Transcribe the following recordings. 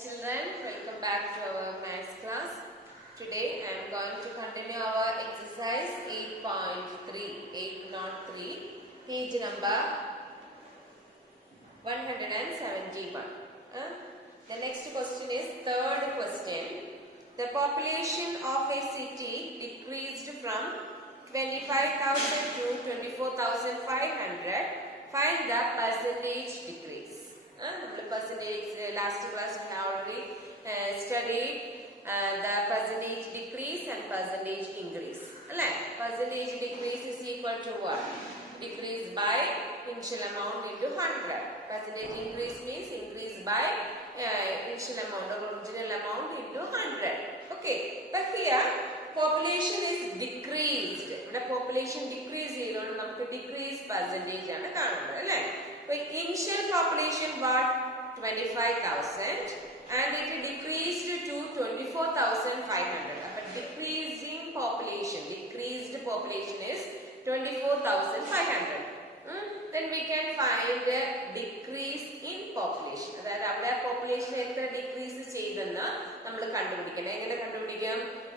children, welcome back to our maths class. Today I am going to continue our exercise 8.3, page number 171. The next question is third question. The population of a city decreased from 25,000 to 24,500. Find the percentage decrease. Percentage last class we have already studied the percentage decrease and percentage increase. Percentage decrease is equal to what? Decrease by initial amount into 100. Percentage increase means increase by initial amount or original amount into 100. Okay, but here population is decreased. The population decrease decrease percentage initial population was 25,000 and it decreased to 24,500. But decreased population is 24,500. Then we can find the decrease in population. That our population decrease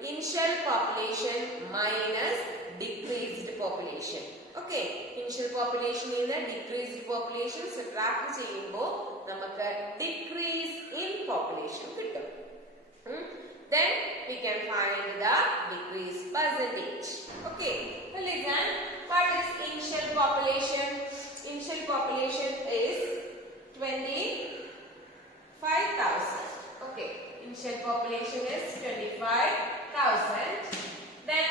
initial population minus decreased population. Okay, initial population is the decreased population. Subtract cheyumbo namakku decrease in population kittum. Then we can find the decrease percentage. Okay, so listen, what is initial population? Initial population is 25,000. Okay, initial population is 25,000. Then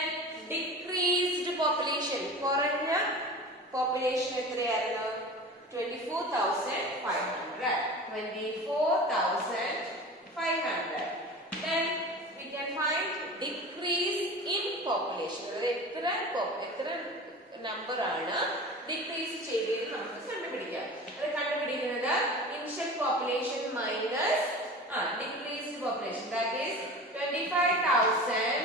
decreased population. Koranya population എത്രയായിരുന്നു? 24,500. 24,500. Then we can find decrease in population. എത്ര number ആണ് decrease ചെയ്തത് നമുക്ക് കണ്ടുപിടിക്കാം. അത് കണ്ടുപിടിക്കുന്നത് initial population minus decreased population, that is 25,000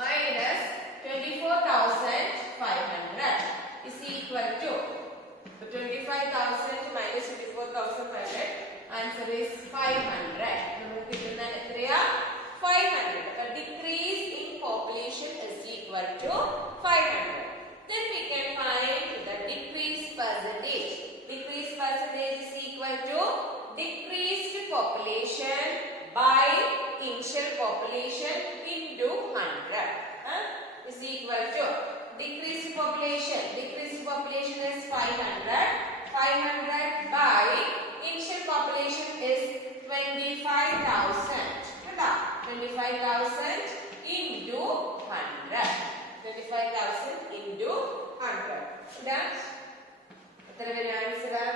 minus 24,500 is equal to 25,000 minus 24,500. Answer is 500. 500. A decrease in population is equal to 500. Then we can find the decrease percentage. Decrease percentage is equal to decreased population by initial population into 100. Is equal to decreased population. Decreased population is 500. 500 by initial population is 25,000. 25,000 into 100. 25,000 into 100. That's the answer.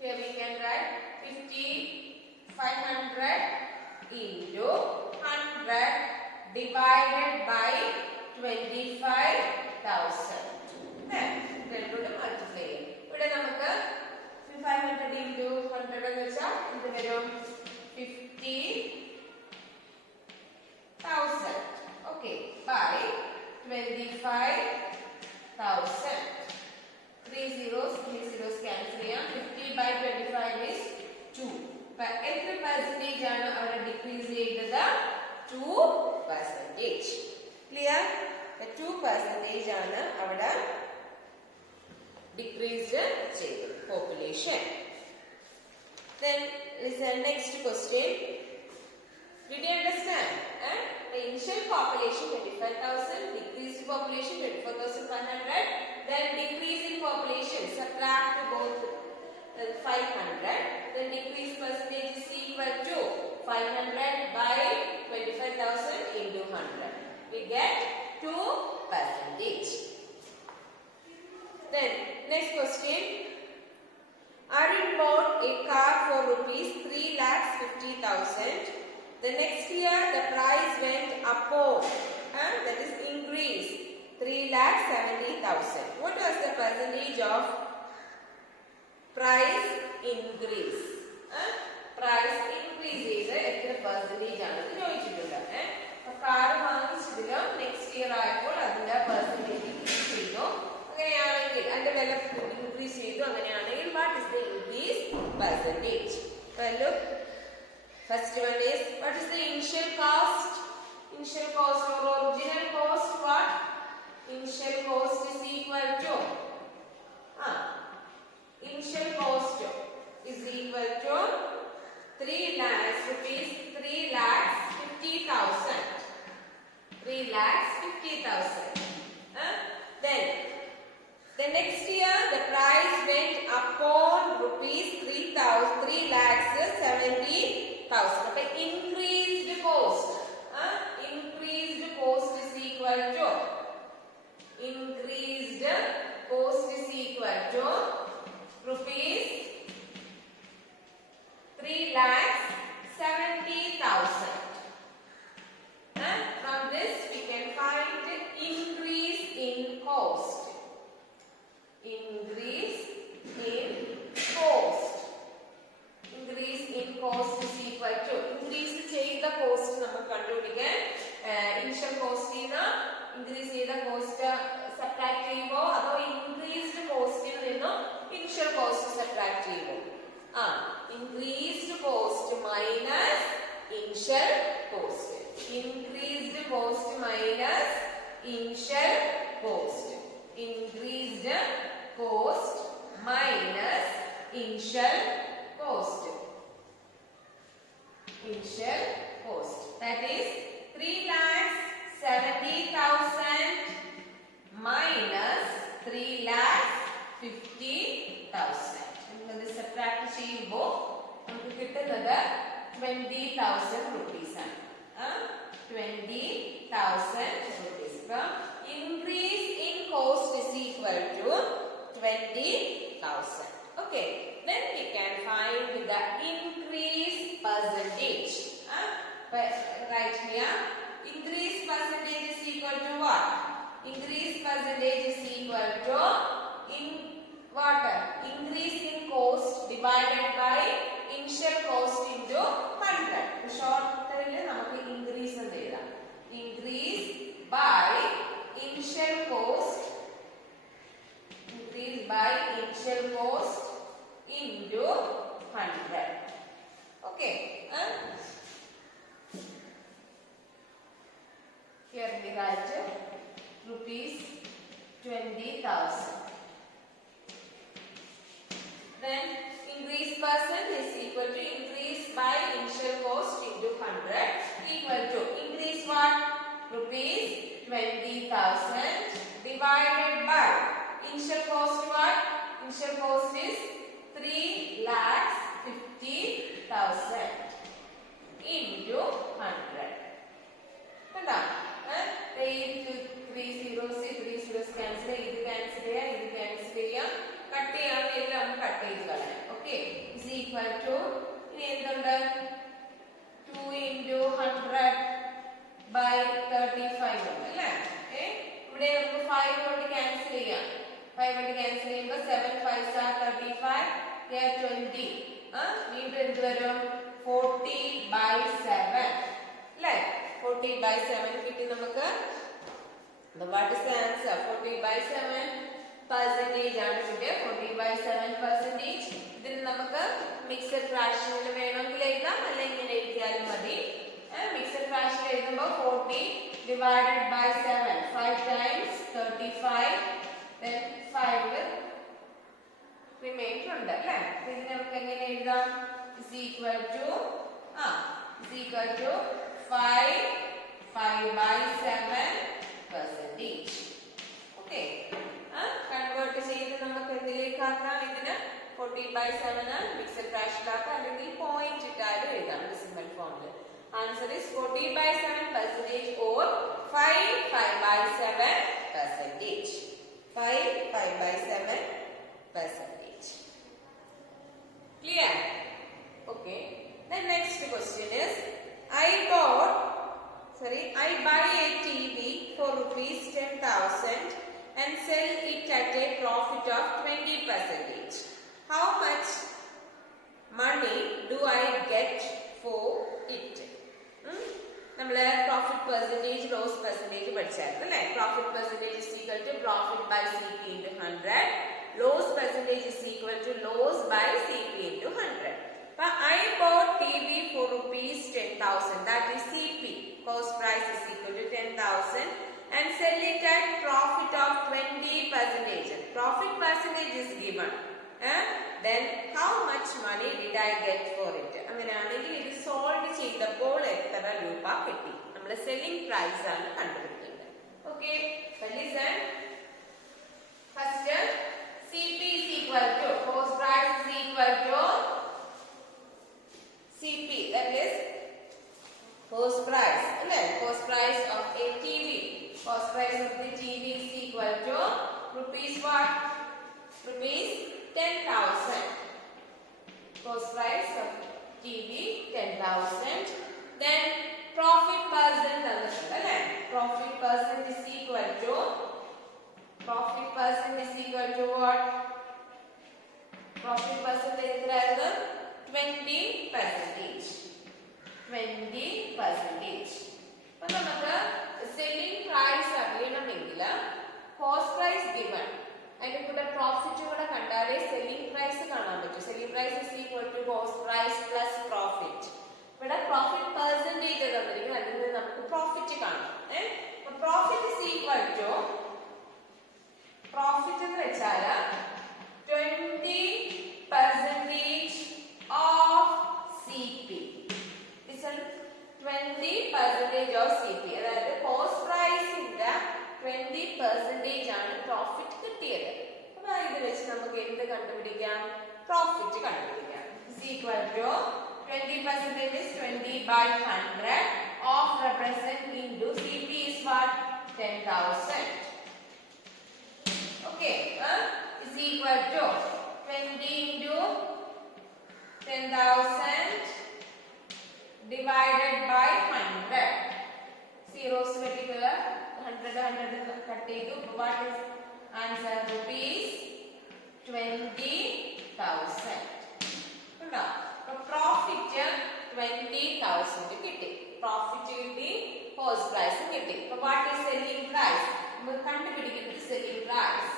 Here we can write 500 into 100 divided by 25,000. Then multiply. Here നമുക്ക് 500 into 100 എന്ന് വെച്ചാൽ ഇത് വരും 50,000. Okay, by 25,000. 3 zeros cancel ചെയ്യാം. 50 by 25 is 2. എത്ര percentage ആണ് അവിടെ decrease ചെയ്തത്? 2%. Clear? 2% ആണ് അവിടെ decrease ചെയ്തത് population. Then listen, next question. Did you understand? The initial population 25,000, decreased population 24,500. Then decrease in population, subtract both 500. Then decrease percentage is equal to 500 by 25,000 into 100. We get 2%. Then next question. Arun bought a car for rupees 3,50,000. The next year the price went up, that is increase 3,70,000. What was the percentage of price increase? Price increase is എത്ര percentage ആണെന്ന് ചോദിച്ചിട്ടുണ്ട്. കാർ വാങ്ങിച്ചതിലോ next year ആയപ്പോൾ അതിന്റെ percentage increase ചെയ്തു. അങ്ങനെയാണെങ്കിൽ അതിന്റെ വില increase ചെയ്തു percentage. Well, look, first one is, what is the initial cost? Initial cost or original cost, what? Initial cost is equal to initial cost is equal to 3 lakhs rupees, 3,50,000. 3,50,000. Then the next year the price went upon rupees 3,70,000. Okay, increased cost. Increased cost is equal to rupees 3,70,000. From this we can find increase in cost. Increase in cost. Increase in cost is equal to increase ചെയ്ത cost നമുക്ക് കണ്ടുപിടിക്കാൻ initial cost ന് increase ചെയ്ത cost subtract ചെയ്യുമോ അതോ increased cost ൽ നിന്നും initial cost subtract ചെയ്യുമോ? Increased cost minus initial cost. Increased cost minus initial cost. Increased cost minus initial cost. Initial cost. That is 3,70,000 minus 3,50,000. ഇത് സബ്ട്രാക്ട് ചെയ്യുമ്പോൾ നമുക്ക് കിട്ടുന്നത് 20,000 rupees ആണ്. 20,000 rupees. From increase in cost is equal to 20,000. Okay. Then we can find the increase percentage. Right here, increase percentage is equal to what? Increase percentage is equal to increase in cost divided by initial cost into 100. Short നമുക്ക് increase എന്ന് എഴുതാം. Increase by initial cost. Increase by initial cost into 100. Okay. Here we write rupees 20,000. Then increase percent is equal to increase by initial cost into 100 equal to increase what? Rupees 20,000 divided by initial cost what? Initial cost is 3,50,000 into 100. Kanda? 3 zeros cancel. This cancel. Cut okay. Is equal to 2 into 100 by 35. Okay. 5 cancel. 7 5s are 35. Here 20. 40 by 7. 40 by 7 കിട്ടി നമുക്ക്. What is the answer? 40 by 7 percentage ആണ് കിട്ടിയ. 40 by 7 percentage. ഇതിന് നമുക്ക് മിക്സഡ് ഫ്രാക്ഷനിൽ വേണമെങ്കിൽ എഴുതാം, അല്ലെങ്കിൽ ഇങ്ങനെ എഴുതിയാലും മതി. മിക്സഡ് ഫ്രാക്ഷൻ എഴുതുമ്പോൾ 40 divided by 7 5 times 35 then 5 remainder ഉണ്ട് അല്ലേ. ഇതിനെ നമുക്ക് എങ്ങനെ എഴുതാം? is equal to 5 by 7 percentage. Okay. കൺവേർട്ട് ചെയ്ത് നമുക്ക് എന്തിലേക്ക് ആക്കാം? ഇതിന് 40 by 7 മിക്സഡ് ഫ്രാക്ഷൻ ആക്കാം, അല്ലെങ്കിൽ പോയിന്റ് ഇട്ടാലും എഴുതാം ഡെസിമൽ ഫോമിൽ. Answer is 40 by 7 percentage or 5 by 7 percentage. 5 by 7 percentage. Clear? Okay. The next question is, I buy a TV for rupees 10,000 and sell it at a profit of 20%. How much money do I get for it? നമ്മൾ profit percentage loss percentage പഠിച്ചായിരുന്നു അല്ലേ. Profit percentage is equal to profit by CP into 100. Loss percentage percentage is equal to loss by CP into 100. But I bought TV for rupees 10,000. That is CP. Cost price is equal to 10,000 and sell it at profit of 20%. Profit percentage is given. Then how much money did I get for it? അങ്ങനെയാണെങ്കിൽ ഇത് സോൾവ് ചെയ്തപ്പോൾ എത്ര രൂപ കിട്ടി? നമ്മൾ selling price ആണ് കണ്ടുപിടിക്കുന്നത്. Okay, listen. First, CP is equal to cost price is equal to CP, that is cost price. Cost price of a TV. Cost price of the TV is equal to rupees what? Rupees 10,000. Cost price of TV 10,000. Then profit percent profit percent is equal to what? Profit percent is 20%. 20%. അപ്പോൾ നമുക്ക് selling price അറിയണമെങ്കിൽ cost price given അതിന്റെ കൂടെ profit കൂടെ കണ്ടാലേ selling price കാണാൻ പറ്റും. Selling price is equal to cost price plus profit. ഇവിടെ പ്രോഫിറ്റ് പെർസെന്റേജ് തന്നിരിക്കുന്നത്, അതിൽ നിന്ന് നമുക്ക് പ്രോഫിറ്റ് കാണാം. Profit is equal to profit എന്ന് വെച്ചാൽ 20% ഓഫ് CP. 20% of CP. അതായത് കോസ്റ്റ് പ്രൈസിന്റെ 20% ആണ് പ്രോഫിറ്റ് കിട്ടിയത്. അപ്പൊ ഇത് വെച്ച് നമുക്ക് എന്ത് കണ്ടുപിടിക്കാം? പ്രോഫിറ്റ് കണ്ടുപിടിക്കാം. Is equal to 20% is 20 by 100 of represent into CP is what? 10,000. Okay, is equal to 20 into 10,000 divided by 100. Zeros vertical 100 cut ചെയ്തു. What is answer? Rupees 20,000. ഉണ്ടോ? പ്രോഫിറ്റ് 20,000 കിട്ടി. പ്രോഫിറ്റ് കിട്ടി, കോസ്റ്റ് പ്രൈസ് കിട്ടി. അപ്പൊ വാട്ട് ഈസ് സെല്ലിംഗ് പ്രൈസ്? നമ്മൾ കണ്ടുപിടിക്കുന്നത് selling price.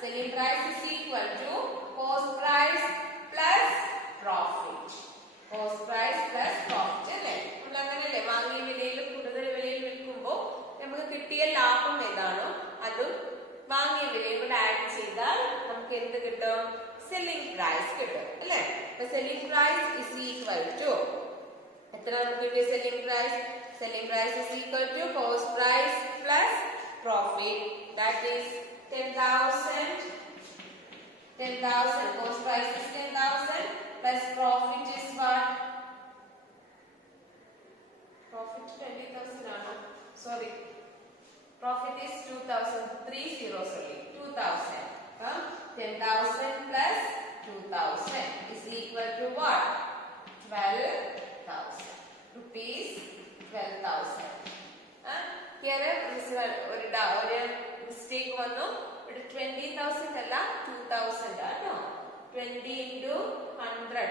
Selling price is equal to cost price plus profit. Cost price plus profit അല്ലേ? നമ്മൾ അങ്ങനെയല്ലേ വാങ്ങിയ വിലയിൽ കൂടുതൽ വിലയിൽ വിൽക്കുമ്പോൾ നമുക്ക് കിട്ടിയ ലാഭം ഏതാണോ അതും വാങ്ങിയ വിലയും കൂടെ ആഡ് ചെയ്താൽ നമുക്ക് എന്ത് കിട്ടും? സെല്ലിംഗ് പ്രൈസ് കിട്ടും അല്ലേ? അപ്പൊ selling price is equal to എത്ര നമുക്ക് കിട്ടിയ selling price? Selling price is equal to cost price plus profit. That is 10,000. Cost price is 10,000 plus profit is what? Profit 20,000 ആണ്. Sorry. Profit is 2,000. 3 zeros only. 2,000. 10,000 plus 2,000 is equal to what? 12,000. Rupees 12,000. Here ഒരു mistake വന്നു. 20,000 അല്ല 2,000 ആണോ? 20 into 100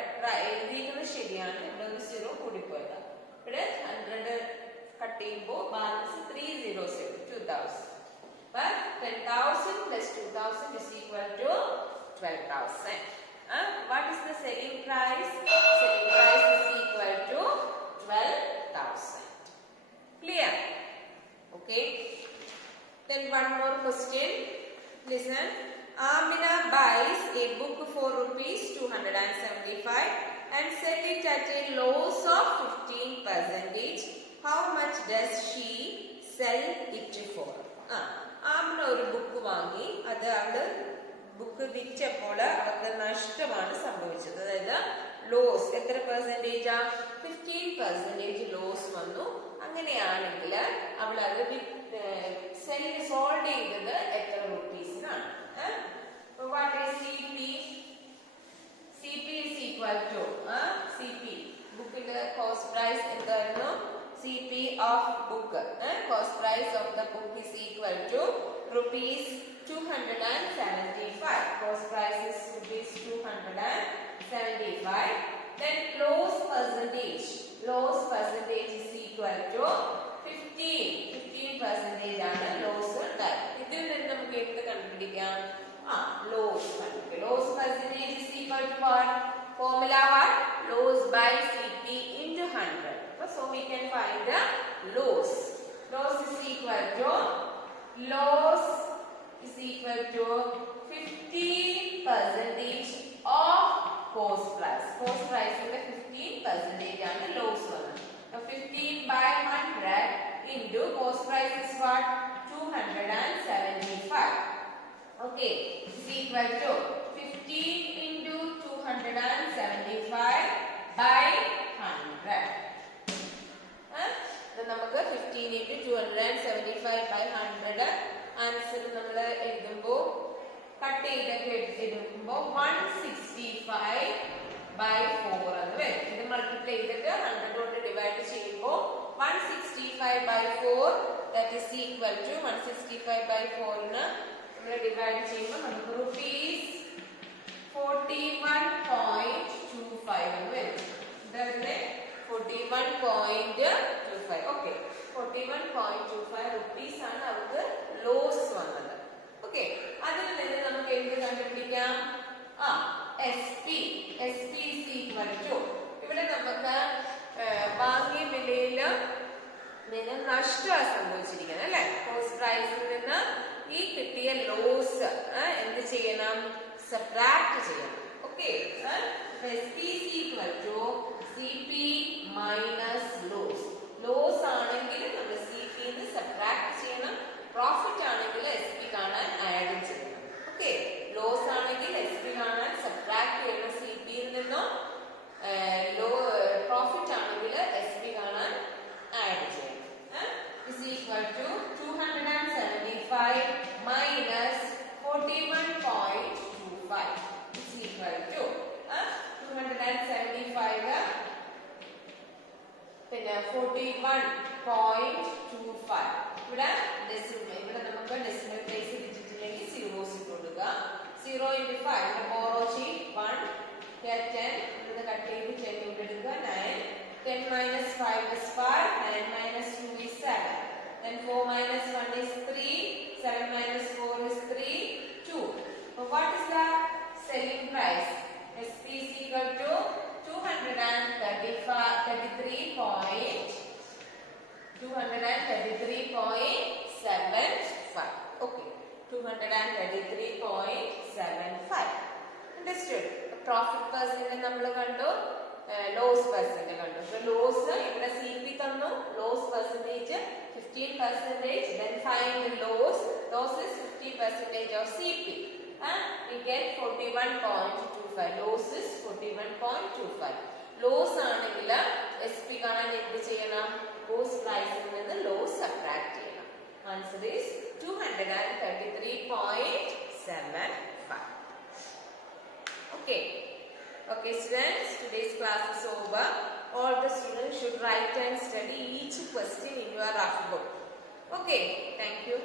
എഴുതിയിരിക്കുന്നത് ശരിയാണ്. ഇവിടെ ഒരു സീറോ കൂടിപ്പോയതാ. ഇവിടെ 100 കട്ട് ചെയ്യുമ്പോൾ ബാലൻസ് 3 zeros 2,000. But 10,000 plus 2,000 is equal to 12,000. What is the selling price? Selling price is equal to 12,000. Clear? Okay. Then one more question. Listen. Amina buys a book for rupees 275 and sell it at a loss of 15%. How much does she sell it for? Amina ഒരു ബുക്ക് വാങ്ങി, അത് അവള് ബുക്ക് വിറ്റപ്പോൾ അവൾക്ക് നഷ്ടമാണ് സംഭവിച്ചത്. അതായത് ലോസ് എത്ര പെർസെന്റേജാ? 15% ലോസ് വന്നു. അങ്ങനെയാണെങ്കിൽ അവൾ അത് സോൾവ് ചെയ്തത് എത്ര റുപ്പീസിനാണ്? What is CP? CP is equal to CP ബുക്കിന്റെ കോസ്റ്റ് പ്രൈസ് എന്തായിരുന്നു? CP of book. Cost price of the book is equal to rupees 275. Cost price is rupees 275. Then loss percentage. Loss percentage is equal to 15% ആണ് ലോസ് ഉണ്ടായത്. ഇതിൽ നിന്ന് നമുക്ക് എന്ത് കണ്ടുപിടിക്കാം? Loss Formula what? Loss by CP into 100. So we can find the loss. Loss is equal to 15% of cost price. Cost price is 15% and the loss one. So 15 by 100 into cost price is what? 275. Okay, is equal to 15 into 275 by 100. Then നമുക്ക് 15 into 275 by 100 ആൻസർ നമ്മൾ എഴുതുമ്പോൾ കട്ട് ചെയ്തൊക്കെ എടുക്കുമ്പോൾ 165 by 4 എന്ന് വരും. ഇത് മൾട്ടിപ്ലൈ ചെയ്തിട്ട് 100 കൊണ്ട് ഡിവൈഡ് ചെയ്യുമ്പോൾ 165 by 4 that is equal to 165 by 4 ന് നമ്മൾ ഡിവൈഡ് ചെയ്യുമ്പോൾ നമുക്ക് rupees 41.25 എന്ന് വരും. ഇതല്ലേ 41.25. ഓക്കെ, 41.25 rupees ആണ് അവർക്ക് ലോസ് വന്നത്. ഓക്കെ, അതിൽ നിന്ന് നമുക്ക് എന്ത് കണ്ടുപിടിക്കാം? SP is equal to, ഇവിടെ നമുക്ക് വാങ്ങിയ വിലയിൽ നിന്ന് നഷ്ടമാണ് സംഭവിച്ചിരിക്കുന്നത് അല്ലെ. കോസ്റ്റ് പ്രൈസിൽ നിന്ന് ഈ കിട്ടിയ ലോസ് എന്ത് ചെയ്യണം? സബ്ട്രാക്ട് ചെയ്യണം. Okay, SP is equal to CP minus loss. Loss ആണെങ്കിൽ നമ്മൾ CP ന്ന് സബ്ട്രാക്ട് ചെയ്യണം. പ്രോഫിറ്റ് ആണെങ്കിൽ SP കാണാൻ ആഡ് ചെയ്യണം. ഓക്കെ, ലോസ് ആണെങ്കിൽ SP കാണാൻ സബ്ട്രാക്ട് ചെയ്യണം CP യിൽ നിന്നും. പ്രോഫിറ്റ് ആണെങ്കിൽ SP കാണാൻ ആഡ് ചെയ്യണം. is equal to 275 minus 41.25 is equal to 275 പിന്നെ 41.25. ഇവിടെ നമുക്ക് ഡെസിമൽ പ്ലേസ് ഇട്ടിട്ടില്ലെങ്കിൽ സീറോസ് ഇട്ട് കൊടുക്കുക. 0 into 5 ബോറോ ചെയ്യും. 1 10 ഇവിടെ കട്ട് ചെയ്ത് 10 ഇവിടെ എടുക്കുക. 9 10 minus 5 is 5. 9 minus 2 is 7. Then 4 minus 1 is 3. 7 minus 4 is 3. 2. So what is the selling price? SP is equal to 233.75. Okay, 233.75. Understood? Profit percent നമ്മൾ കണ്ടു, ലോസ് പെർസെന്റ് കണ്ടു. So loss ഇവിടെ CP തന്നു, loss percentage 15%. Then find the loss. Loss is 50% of CP. We get 41.25. Loss is 41.25. ലോസ് ആണെങ്കിൽ SP കാണാൻ എന്ത് ചെയ്യണം? കോസ്റ്റ് പ്രൈസിൽ നിന്ന് ലോസ് സബ്ട്രാക്ട് ചെയ്യണം. Answer is 233.75. Okay students, today's class is over. All the students should write and study each question in your rough book. Okay, thank you.